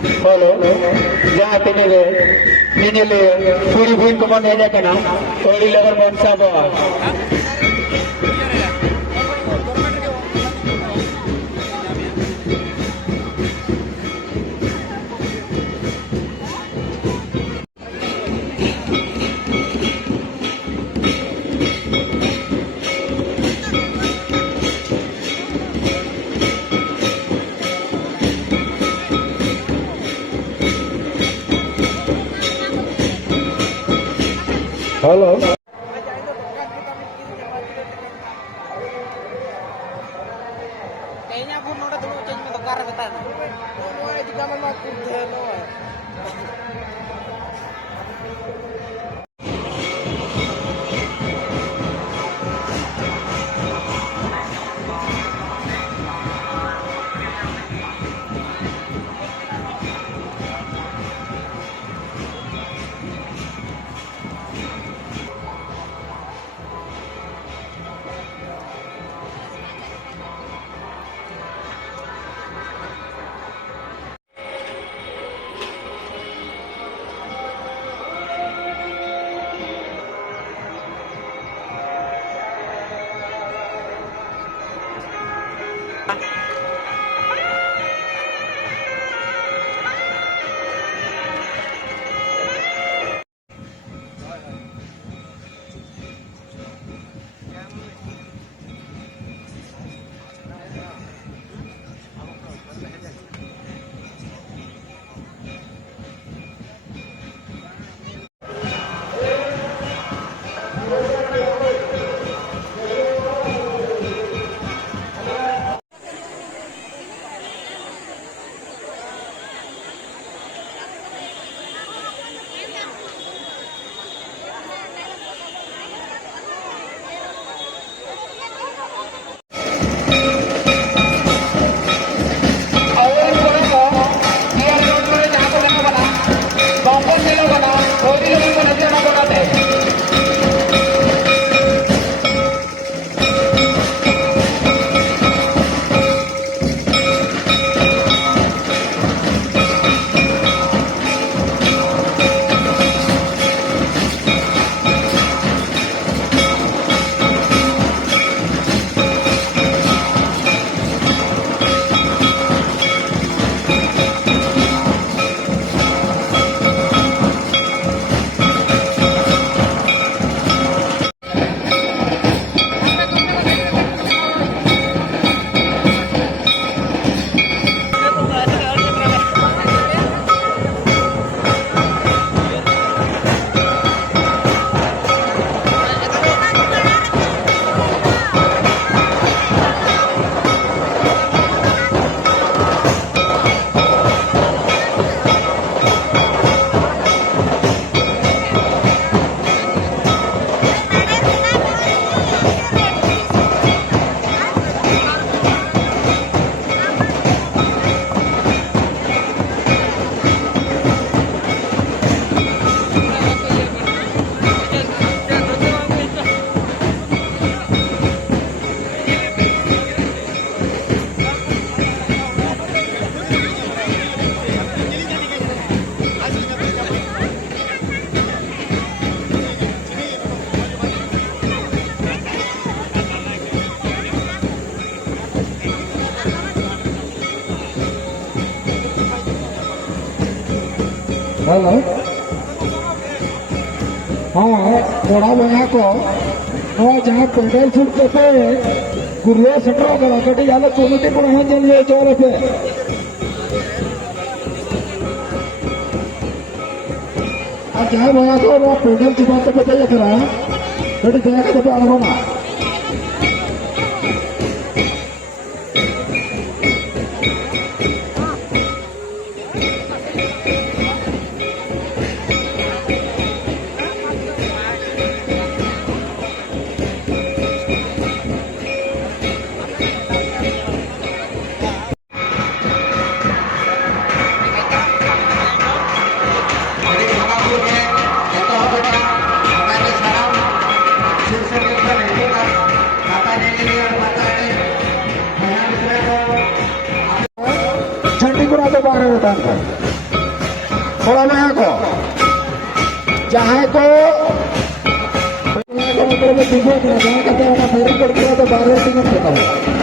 Halo, jahat ini le, puri puri kemana aja kena, ori lagar bangsa bawa. Halo. Kayaknya aku mau dulu change motor car ke tanah. Mau juga mau aku dulu. Halo. हाँ थोड़ा बना को हाँ जहाँ pedal छुटते पे गुरुआ सटरा करा कटी याला चोनती पण हाँ जन ये चौर पे अब जहाँ बना को वो पेडल चुपाते पे जाया करा कटी जाया करते पे अनुभव ना Baground. थोड़ा बया को जहाँ को जहाँ कहते हैं फेरी पड़ती है तो 12 टिकट देता हूँ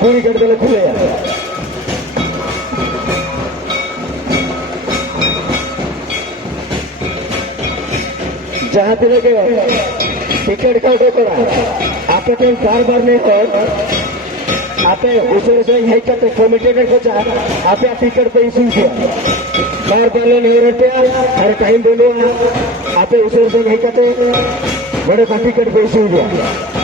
पूरी गेट देले खुले जहाँ दिले के टिकट काउंटर करा आपके 4 बार नहीं हो आपे उसे से यही करते कमिटेड को जा आपे टिकट पे इशू किया बार पहले नहीं रहते हर टाइम बोलो आपे उसे से यही करते बड़े का टिकट पे इशू किया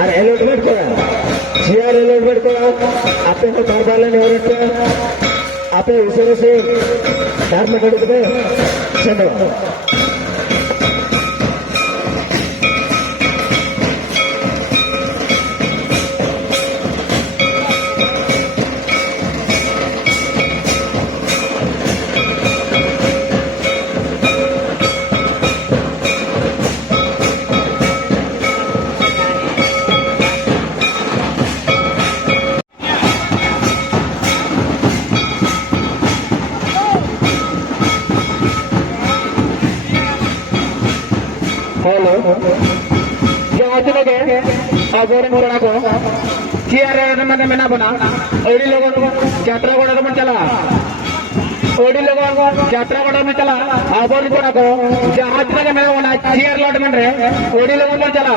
আর এলটমেন্ট করা চেয়ার এলটমেন্ট করা আপনি তো ঘর পালেন এরটা আপনি উসরে সে ধার में खड़े थे चलो हेलो जो आज लोग अब और मोड़ा को चेयर में मेना बना ओडी लोगों को यात्रा कोड़ा में चला ओडी लोगों को यात्रा कोड़ा में चला अब और मोड़ा को जहाज में मेना बना चेयर लॉट में रहे ओडी लोगों को चला